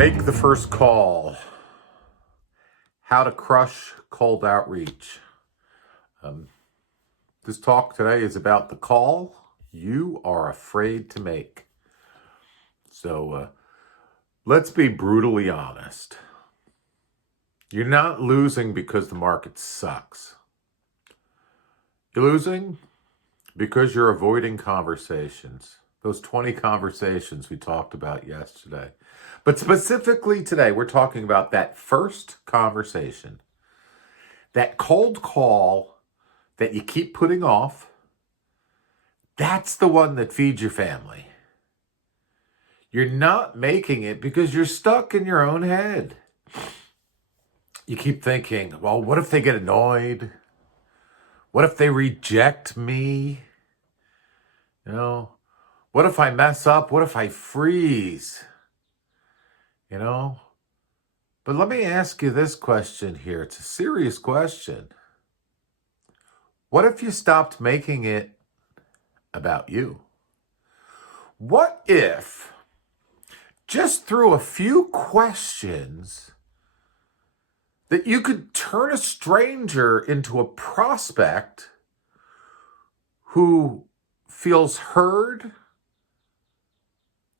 Make the first call. How to crush cold outreach. This talk today is about the call you are afraid to make. So let's be brutally honest. You're not losing because the market sucks. You're losing because you're avoiding conversations. Those 20 conversations we talked about yesterday. But specifically today, we're talking about that first conversation, that cold call that you keep putting off. That's the one that feeds your family. You're not making it because you're stuck in your own head. You keep thinking, well, what if they get annoyed? What if they reject me? What if I mess up? What if I freeze? But let me ask you this question here. It's a serious question. What if you stopped making it about you? What if, just through a few questions, that you could turn a stranger into a prospect who feels heard,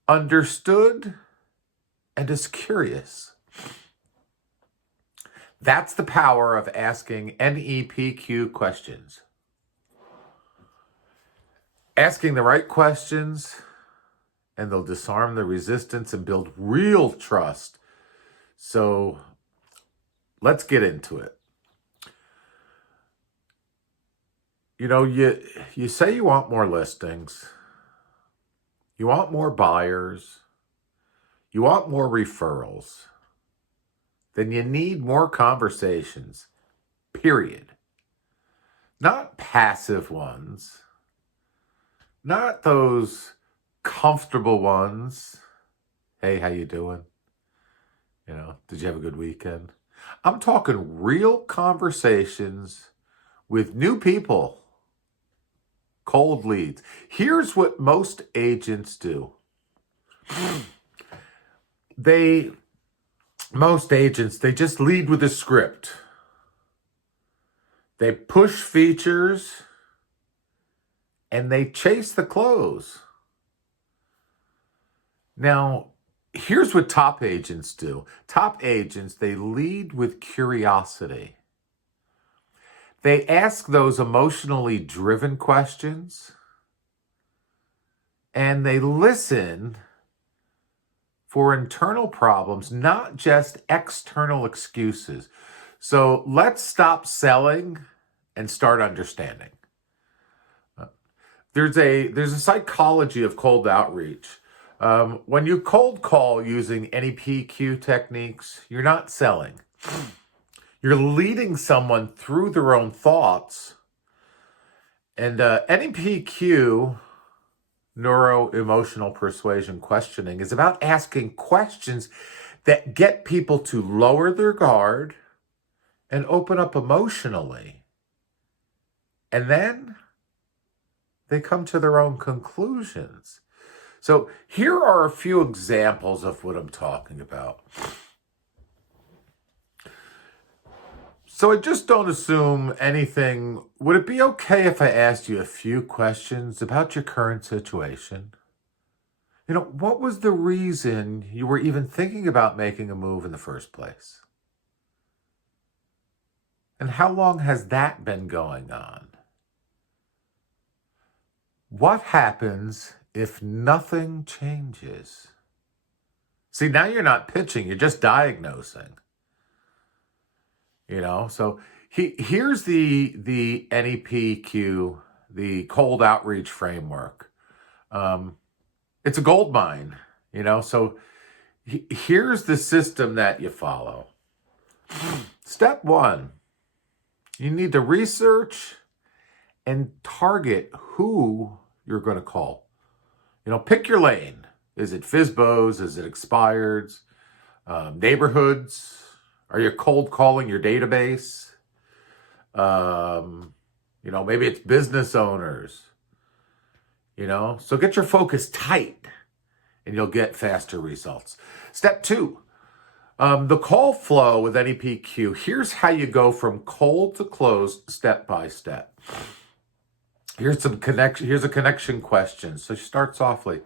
understood, and is curious? That's the power of asking NEPQ questions. Asking the right questions, and they'll disarm the resistance and build real trust. So let's get into it. You say you want more listings. You want more buyers. You want more referrals. Then you need more conversations, period. Not passive ones. Not those comfortable ones. Hey, how you doing? Did you have a good weekend? I'm talking real conversations with new people. Cold leads. Here's what most agents do. They just lead with a script. They push features and they chase the close. Now, here's what top agents do. Top agents, they lead with curiosity. They ask those emotionally driven questions and they listen for internal problems, not just external excuses. So let's stop selling and start understanding. There's a psychology of cold outreach. When you cold call using NEPQ techniques, you're not selling. You're leading someone through their own thoughts. And NEPQ, neuro-emotional persuasion questioning, is about asking questions that get people to lower their guard and open up emotionally. And then they come to their own conclusions. So here are a few examples of what I'm talking about. So I just don't assume anything. Would it be okay if I asked you a few questions about your current situation? What was the reason you were even thinking about making a move in the first place? And how long has that been going on? What happens if nothing changes? See, now you're not pitching, you're just diagnosing. So here's the NEPQ, the cold outreach framework. It's a gold mine, so here's the system that you follow. Step 1, you need to research and target who you're going to call. Pick your lane. Is it FSBOs? Is it expireds? Neighborhoods? Are you cold calling your database? Maybe it's business owners. So get your focus tight and you'll get faster results. Step 2, The call flow with NEPQ, here's how you go from cold to closed step by step. Here's a connection question. So she starts softly.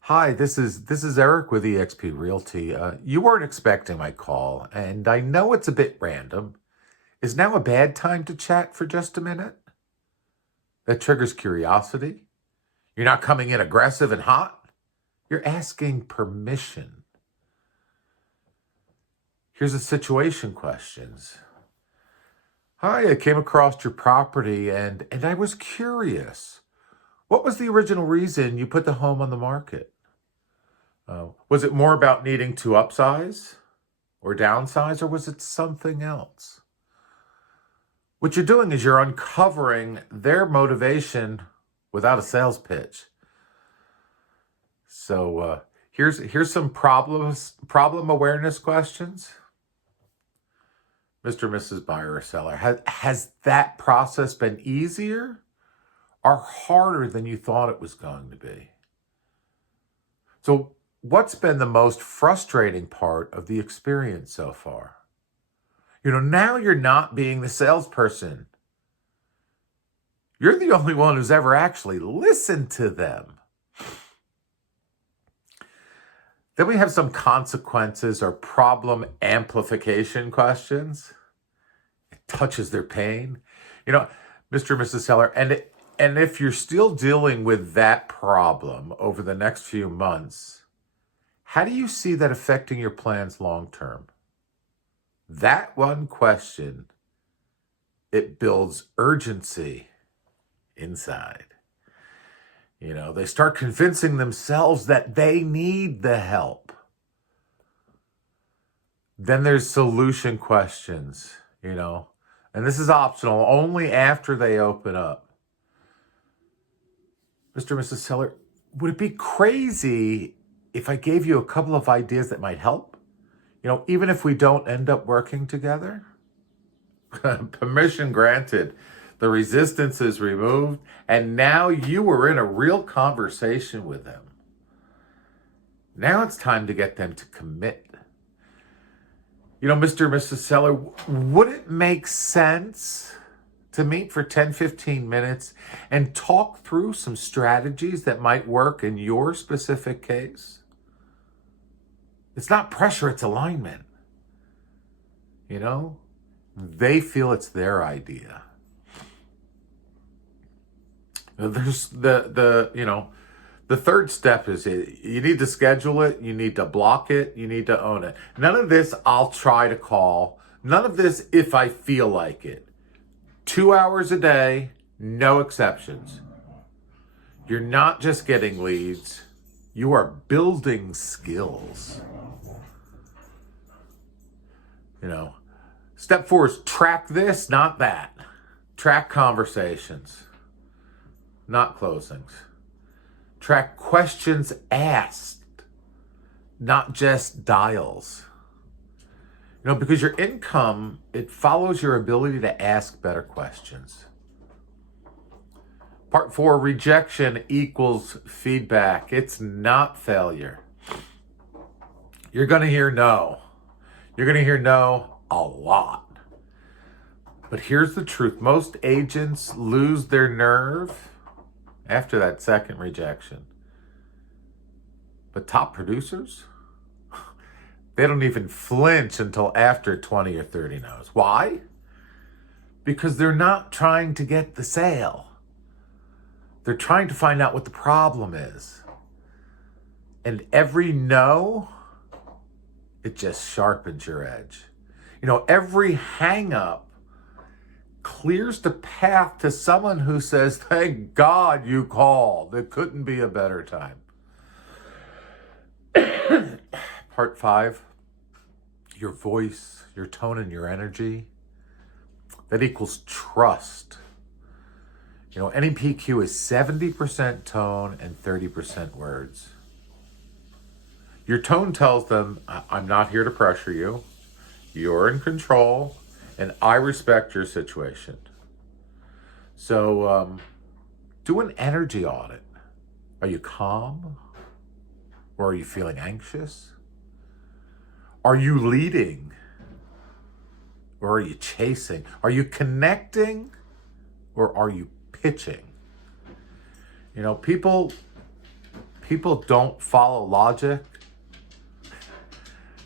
Hi, this is Eric with eXp Realty. You weren't expecting my call, and I know it's a bit random. Is now a bad time to chat for just a minute? That triggers curiosity. You're not coming in aggressive and hot. You're asking permission. Here's the situation questions. Hi, I came across your property and I was curious. What was the original reason you put the home on the market? Was it more about needing to upsize or downsize, or was it something else? What you're doing is you're uncovering their motivation without a sales pitch. So here's some problem awareness questions. Mr. and Mrs. Buyer or Seller, has that process been easier or harder than you thought it was going to be? So what's been the most frustrating part of the experience so far? Now you're not being the salesperson. You're the only one who's ever actually listened to them. Then we have some consequences or problem amplification questions. It touches their pain. Mr. and Mrs. Seller, and if you're still dealing with that problem over the next few months, how do you see that affecting your plans long term? That one question, it builds urgency inside. They start convincing themselves that they need the help. Then there's solution questions, and this is optional only after they open up. Mr. and Mrs. Seller, would it be crazy if I gave you a couple of ideas that might help? Even if we don't end up working together? Permission granted. The resistance is removed, and now you are in a real conversation with them. Now it's time to get them to commit. Mr. and Mrs. Seller, would it make sense to meet for 10, 15 minutes and talk through some strategies that might work in your specific case? It's not pressure, it's alignment. They feel it's their idea. There's the third step is you need to schedule it, you need to block it, you need to own it. None of this, I'll try to call. None of this, if I feel like it. 2 hours a day, no exceptions. You're not just getting leads, you are building skills. Step 4 is track this, not that. Track conversations, not closings. Track questions asked, not just dials. Because your income, it follows your ability to ask better questions. Part 4, rejection equals feedback. It's not failure. You're going to hear no. You're going to hear no a lot. But here's the truth. Most agents lose their nerve after that second rejection. But top producers, they don't even flinch until after 20 or 30 no's. Why? Because they're not trying to get the sale. They're trying to find out what the problem is. And every no, it just sharpens your edge. Every hang up clears the path to someone who says, thank God you called. It couldn't be a better time. Part 5, your voice, your tone, and your energy. That equals trust. NEPQ is 70% tone and 30% words. Your tone tells them, I'm not here to pressure you. You're in control, and I respect your situation. So do an energy audit. Are you calm? Or are you feeling anxious? Are you leading or are you chasing? Are you connecting or are you pitching? You know, people don't follow logic.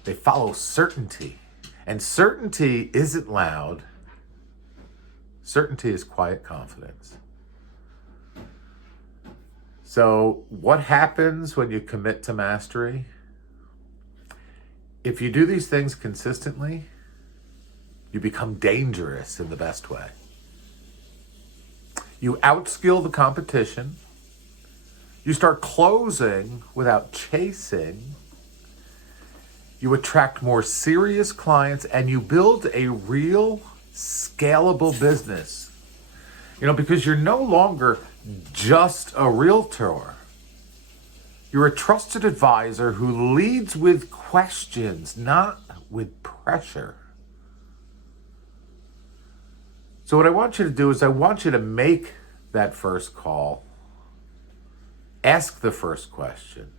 They follow certainty. And certainty isn't loud. Certainty is quiet confidence. So what happens when you commit to mastery? If you do these things consistently, you become dangerous in the best way. You outskill the competition. You start closing without chasing. You attract more serious clients and you build a real scalable business. You know, because you're no longer just a realtor. You're a trusted advisor who leads with questions, not with pressure. So what I want you to do is I want you to make that first call. Ask the first question.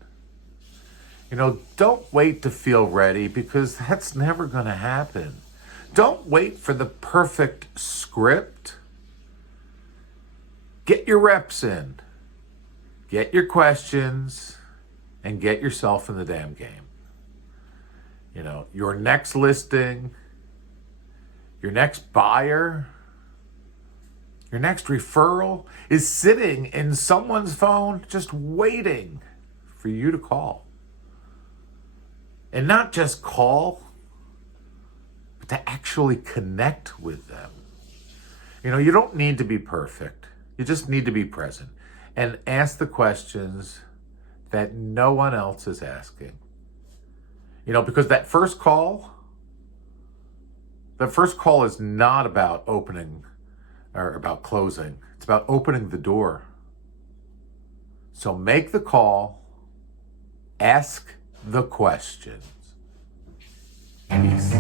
You know, don't wait to feel ready because that's never going to happen. Don't wait for the perfect script. Get your reps in. Get your questions and get yourself in the damn game. You know, your next listing, your next buyer, your next referral is sitting in someone's phone just waiting for you to call. And not just call, but to actually connect with them. You know, you don't need to be perfect. You just need to be present and ask the questions that no one else is asking. You know, because that first call is not about opening or about closing. It's about opening the door. So make the call, ask the questions. Peace.